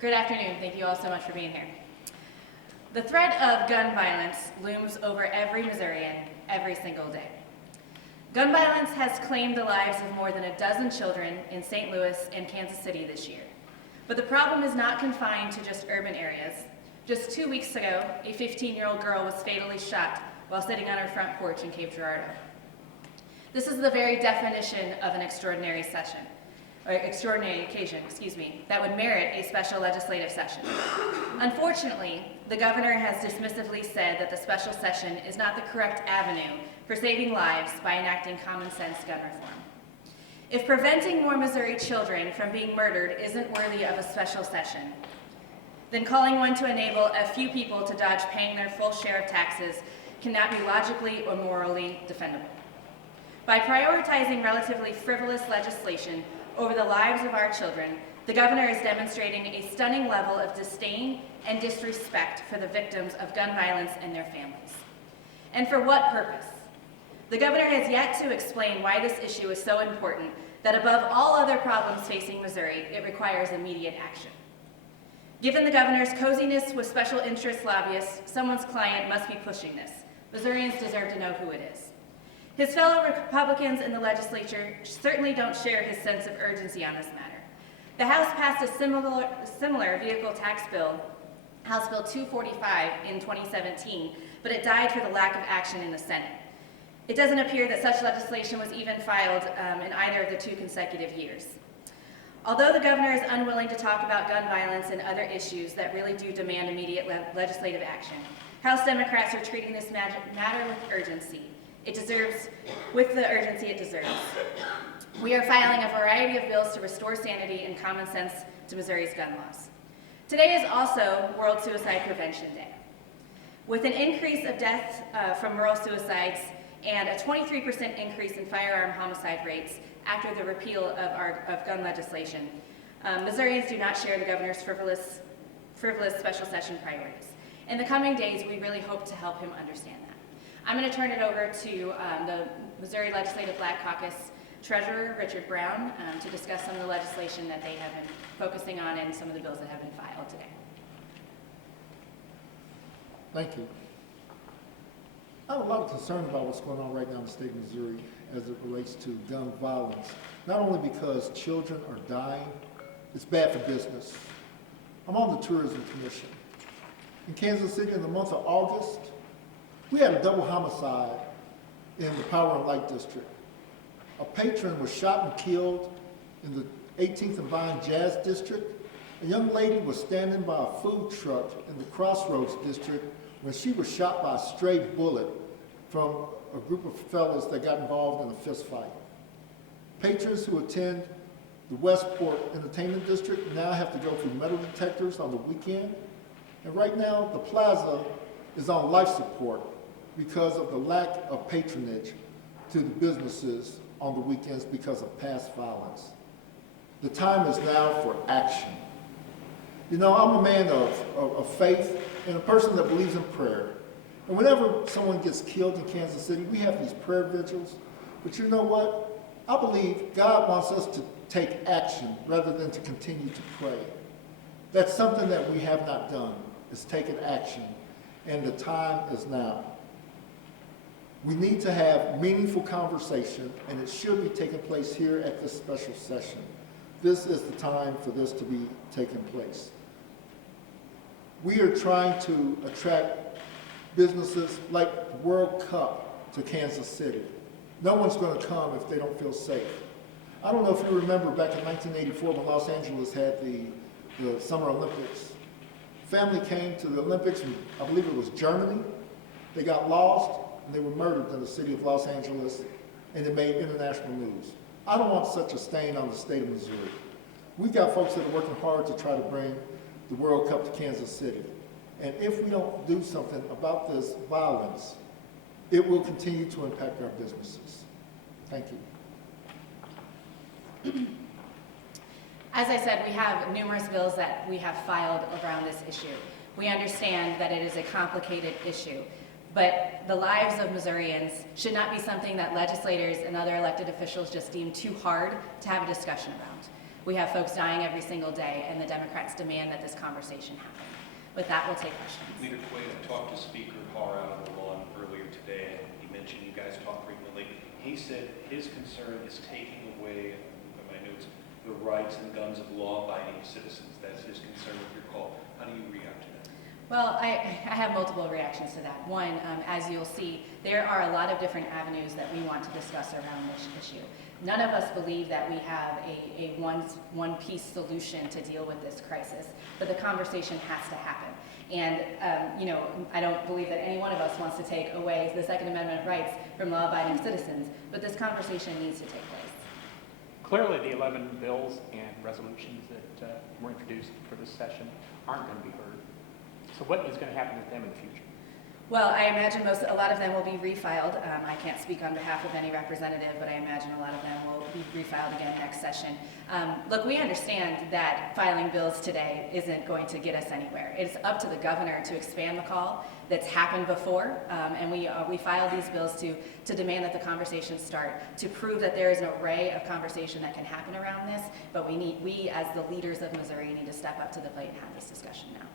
Good afternoon. Thank you all so much for being here. The threat of gun violence looms over every Missourian every single day. Gun violence has claimed the lives of more than a dozen children in St. Louis and Kansas City this year. But the problem is not confined to just urban areas. Just 2 weeks ago, a 15-year-old girl was fatally shot while sitting on her front porch in Cape Girardeau. This is the very definition of an extraordinary occasion, that would merit a special legislative session. Unfortunately, the governor has dismissively said that the special session is not the correct avenue for saving lives by enacting common sense gun reform. If preventing more Missouri children from being murdered isn't worthy of a special session, then calling one to enable a few people to dodge paying their full share of taxes cannot be logically or morally defendable. By prioritizing relatively frivolous legislation over the lives of our children, the governor is demonstrating a stunning level of disdain and disrespect for the victims of gun violence and their families. And for what purpose? The governor has yet to explain why this issue is so important that above all other problems facing Missouri, it requires immediate action. Given the governor's coziness with special interest lobbyists, someone's client must be pushing this. Missourians deserve to know who it is. His fellow Republicans in the legislature certainly don't share his sense of urgency on this matter. The House passed a similar vehicle tax bill, House Bill 245, in 2017, but it died for the lack of action in the Senate. It doesn't appear that such legislation was even filed in either of the 2 consecutive years. Although the governor is unwilling to talk about gun violence and other issues that really do demand immediate legislative action, House Democrats are treating this matter with urgency. With the urgency it deserves. We are filing a variety of bills to restore sanity and common sense to Missouri's gun laws. Today is also World Suicide Prevention Day. With an increase of deaths from rural suicides and a 23% increase in firearm homicide rates after the repeal of gun legislation, Missourians do not share the governor's frivolous special session priorities. In the coming days, we really hope to help him understand that. I'm going to turn it over to the Missouri Legislative Black Caucus Treasurer, Richard Brown, to discuss some of the legislation that they have been focusing on and some of the bills that have been filed today. Thank you. I have a lot of concern about what's going on right now in the state of Missouri as it relates to gun violence. Not only because children are dying, it's bad for business. I'm on the Tourism Commission. In Kansas City in the month of August, we had a double homicide in the Power and Light District. A patron was shot and killed in the 18th and Vine Jazz District. A young lady was standing by a food truck in the Crossroads District when she was shot by a stray bullet from a group of fellas that got involved in a fist fight. Patrons who attend the Westport Entertainment District now have to go through metal detectors on the weekend. And right now, the plaza is on life support because of the lack of patronage to the businesses on the weekends because of past violence. The time is now for action. You know, I'm a man of faith and a person that believes in prayer. And whenever someone gets killed in Kansas City, we have these prayer vigils. But you know what? I believe God wants us to take action rather than to continue to pray. That's something that we have not done, is taken action. And the time is now. We need to have meaningful conversation, and it should be taking place here at this special session. This is the time for this to be taking place. We are trying to attract businesses like the World Cup to Kansas City. No one's going to come if they don't feel safe. I don't know if you remember back in 1984 when Los Angeles had the Summer Olympics. Family came to the Olympics from, I believe it was Germany. They got lost and they were murdered in the city of Los Angeles, and it made international news. I don't want such a stain on the state of Missouri. We've got folks that are working hard to try to bring the World Cup to Kansas City. And if we don't do something about this violence, it will continue to impact our businesses. Thank you. As I said, we have numerous bills that we have filed around this issue. We understand that it is a complicated issue, but the lives of Missourians should not be something that legislators and other elected officials just deem too hard to have a discussion around. We have folks dying every single day, and the Democrats demand that this conversation happen. With that, we'll take questions. Leader Quaid, I talked to Speaker Carr out on the lawn earlier today. He mentioned you guys talk frequently. He said his concern is taking away, in my notes, the rights and guns of law-abiding citizens. That's his concern with your call. How do you react to that? Well, I have multiple reactions to that. One, as you'll see, there are a lot of different avenues that we want to discuss around this issue. None of us believe that we have a one-piece solution to deal with this crisis, but the conversation has to happen. And, I don't believe that any one of us wants to take away the Second Amendment rights from law-abiding citizens, but this conversation needs to take place. Clearly, the 11 bills and resolutions that were introduced for this session aren't going to be heard. So what is going to happen with them in the future? Well, I imagine a lot of them will be refiled. I can't speak on behalf of any representative, but I imagine a lot of them will be refiled again next session. Look, we understand that filing bills today isn't going to get us anywhere. It's up to the governor to expand the call that's happened before, and we filed these bills to demand that the conversations start, to prove that there is an array of conversation that can happen around this, but we as the leaders of Missouri need to step up to the plate and have this discussion now.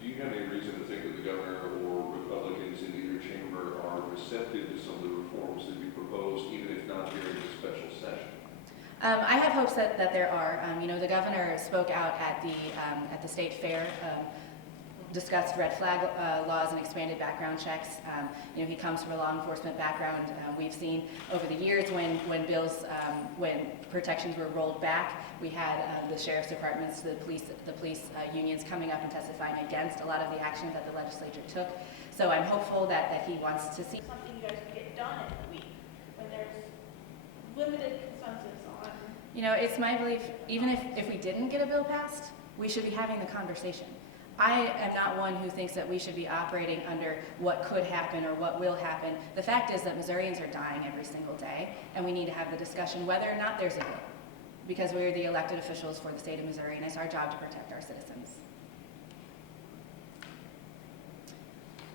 Do you have any reason to think that the governor or Republicans in either chamber are receptive to some of the reforms that you proposed, even if not during the special session? I have hopes that there are. The governor spoke out at the state fair, discussed red flag laws and expanded background checks. He comes from a law enforcement background. We've seen over the years when protections were rolled back, we had the sheriff's departments, the police unions coming up and testifying against a lot of the actions that the legislature took. So I'm hopeful that he wants to see something you guys can get done in a week when there's limited consensus on. It's my belief, even if we didn't get a bill passed, we should be having the conversation. I am not one who thinks that we should be operating under what could happen or what will happen. The fact is that Missourians are dying every single day, and we need to have the discussion whether or not there's a bill, because we're the elected officials for the state of Missouri, and it's our job to protect our citizens.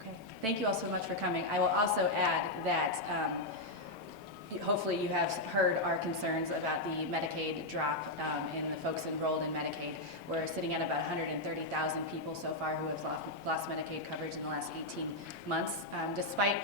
Okay, thank you all so much for coming. I will also add that hopefully you have heard our concerns about the Medicaid drop in the folks enrolled in Medicaid. We're sitting at about 130,000 people so far who have lost Medicaid coverage in the last 18 months. Despite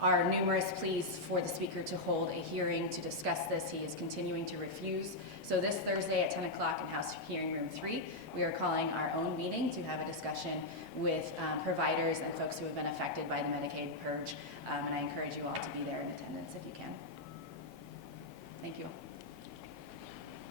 our numerous pleas for the speaker to hold a hearing to discuss this, he is continuing to refuse. So this Thursday at 10 o'clock in House Hearing Room 3, we are calling our own meeting to have a discussion with providers and folks who have been affected by the Medicaid purge. And I encourage you all to be there in attendance if you can. Thank you.